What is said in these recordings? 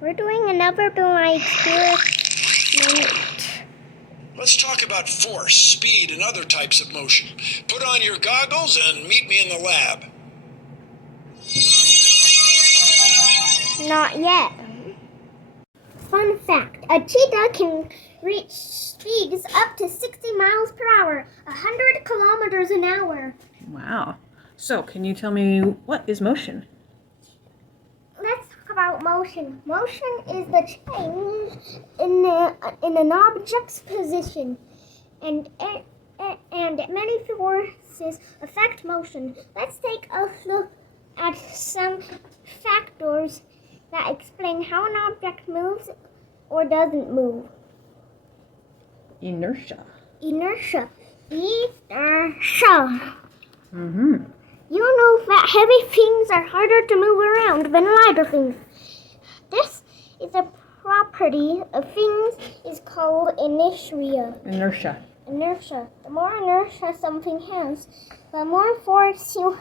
We're doing another Bill Nye experiment. Let's talk about force, speed, and other types of motion. Put on your goggles and meet me in the lab. Not yet. Fun fact, a cheetah can reach speeds up to 60 miles per hour, 100 kilometers an hour. Wow. So, can you tell me what is motion? Let's talk about motion. Motion is the change in an object's position, and many forces affect motion. Let's take a look at some factors that explain how an object moves or doesn't move. Inertia. Inertia. You know that heavy things are harder to move around than lighter things. This is a property of things is called inertia. Inertia. The more inertia something has, the more force you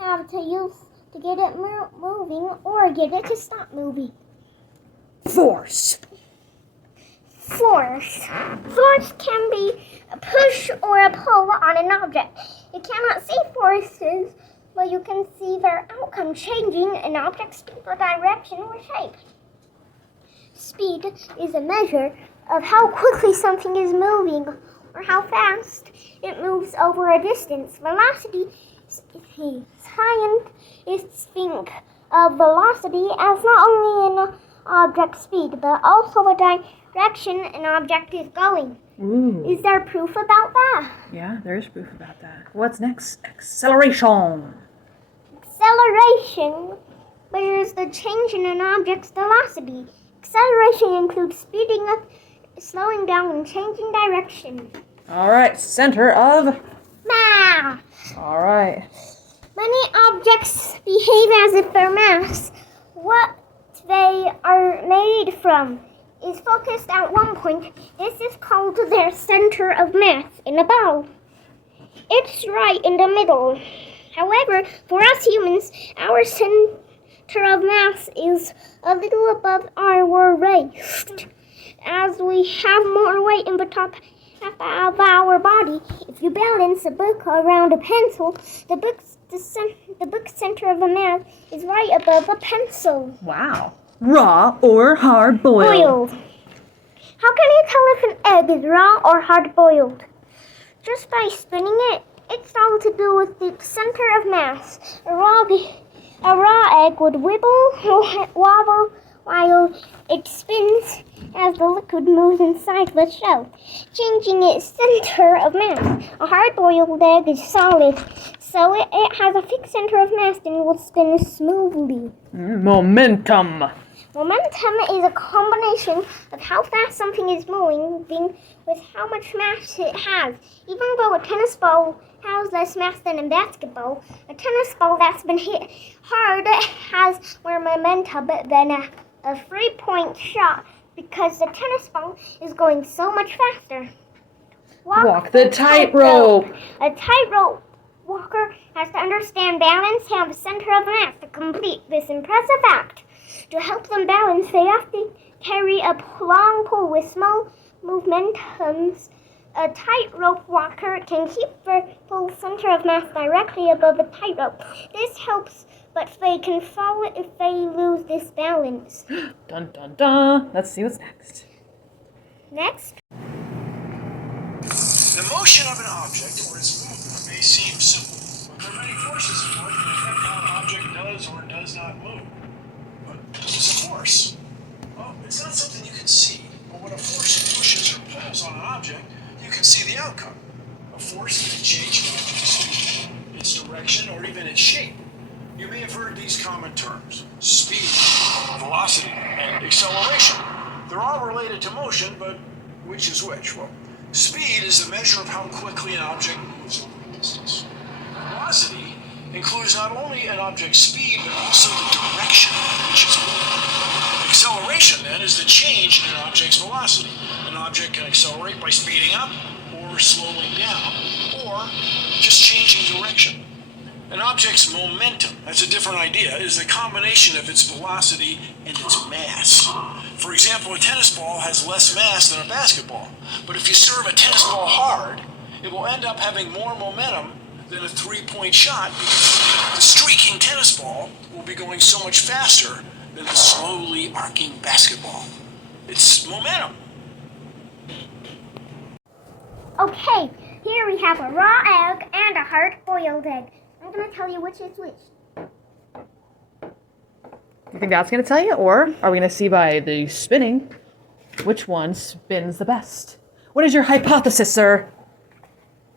have to use to get it moving or get it to stop moving. Force. Force. Force can be a push or a pull on an object. You cannot see forces, but you can see their outcome changing an object's speed or direction or shape. Speed is a measure of how quickly something is moving or how fast it moves over a distance. Velocity, scientists think of velocity as not only an object's speed, but also a direction an object is going. Ooh. Is there proof about that? Yeah, there is proof about that. What's next? Acceleration. Acceleration measures the change in an object's velocity. Acceleration includes speeding up, slowing down, and changing direction. All right, center of Mass. All right. Many objects behave as if their mass, what they are made from, is focused at one point. This is called their center of mass in a ball. It's right in the middle. However, for us humans, our center of mass is a little above our waist. As we have more weight in the top half of our body, if you balance a book around a pencil, the book's center of the mass is right above the pencil. Wow. Raw or hard boiled? How can you tell if an egg is raw or hard boiled? Just by spinning it. It's all to do with the center of mass. A raw egg would wobble while it spins as the liquid moves inside the shell, changing its center of mass. A hard-boiled egg is solid, so it has a fixed center of mass and will spin smoothly. Momentum. Momentum is a combination of how fast something is moving with how much mass it has. Even though a tennis ball has less mass than a basketball, a tennis ball that's been hit hard has more momentum than a three-point shot because the tennis ball is going so much faster. Walk the tightrope. A tightrope walker has to understand balance and have a center of mass to complete this impressive act. To help them balance, they have to carry a long pole with small momentums. A tightrope walker can keep their full center of mass directly above the tightrope. This helps, but they can fall if they lose this balance. Dun dun dun. Let's see what's next. Next. The motion of an object or its movement may seem simple, but there are many forces at work that affect how an object does or does not move. But what is a force? Well, it's not something you can see, but when a force pushes or pulls on an object, you can see the outcome. A force can change an object's speed, its direction, or even its shape. You may have heard these common terms: speed, velocity, and acceleration. They're all related to motion, but which is which? Well, speed is the measure of how quickly an object moves over a distance. Velocity includes not only an object's speed, but also the direction in which it's moving. Acceleration, then, is the change in an object's velocity. An object can accelerate by speeding up, or slowing down, or just changing direction. An object's momentum, that's a different idea, is a combination of its velocity and its mass. For example, a tennis ball has less mass than a basketball, but if you serve a tennis ball hard, it will end up having more momentum than a three-point shot because the streaking tennis ball will be going so much faster than the slowly arcing basketball. It's momentum. Okay, here we have a raw egg and a hard-boiled egg. I'm going to tell you which is which. You think that's going to tell you? Or are we going to see by the spinning which one spins the best? What is your hypothesis, sir?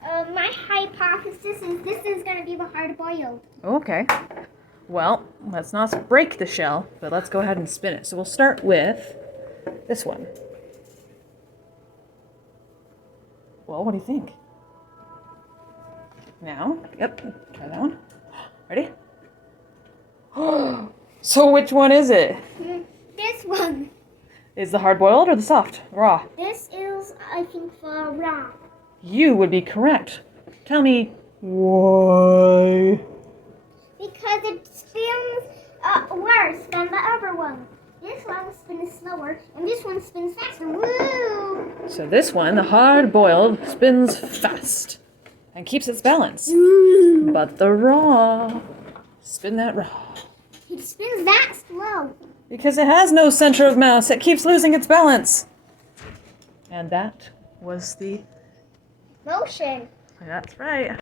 My hypothesis is this is going to be the hard-boiled. Okay. Well, let's not break the shell, but let's go ahead and spin it. So we'll start with this one. Well, what do you think? Now, yep, try that one. Ready? So which one is it? This one. Is the hard-boiled or the soft? Raw? This is, I think, the raw. You would be correct. Tell me why. Because it spins worse than the other one. This one spins slower, and this one spins faster. Woo! So this one, the hard-boiled, spins fast and keeps its balance. But the raw, spin that raw. It spins that slow. Because it has no center of mass, it keeps losing its balance. And that was the... Motion. That's right.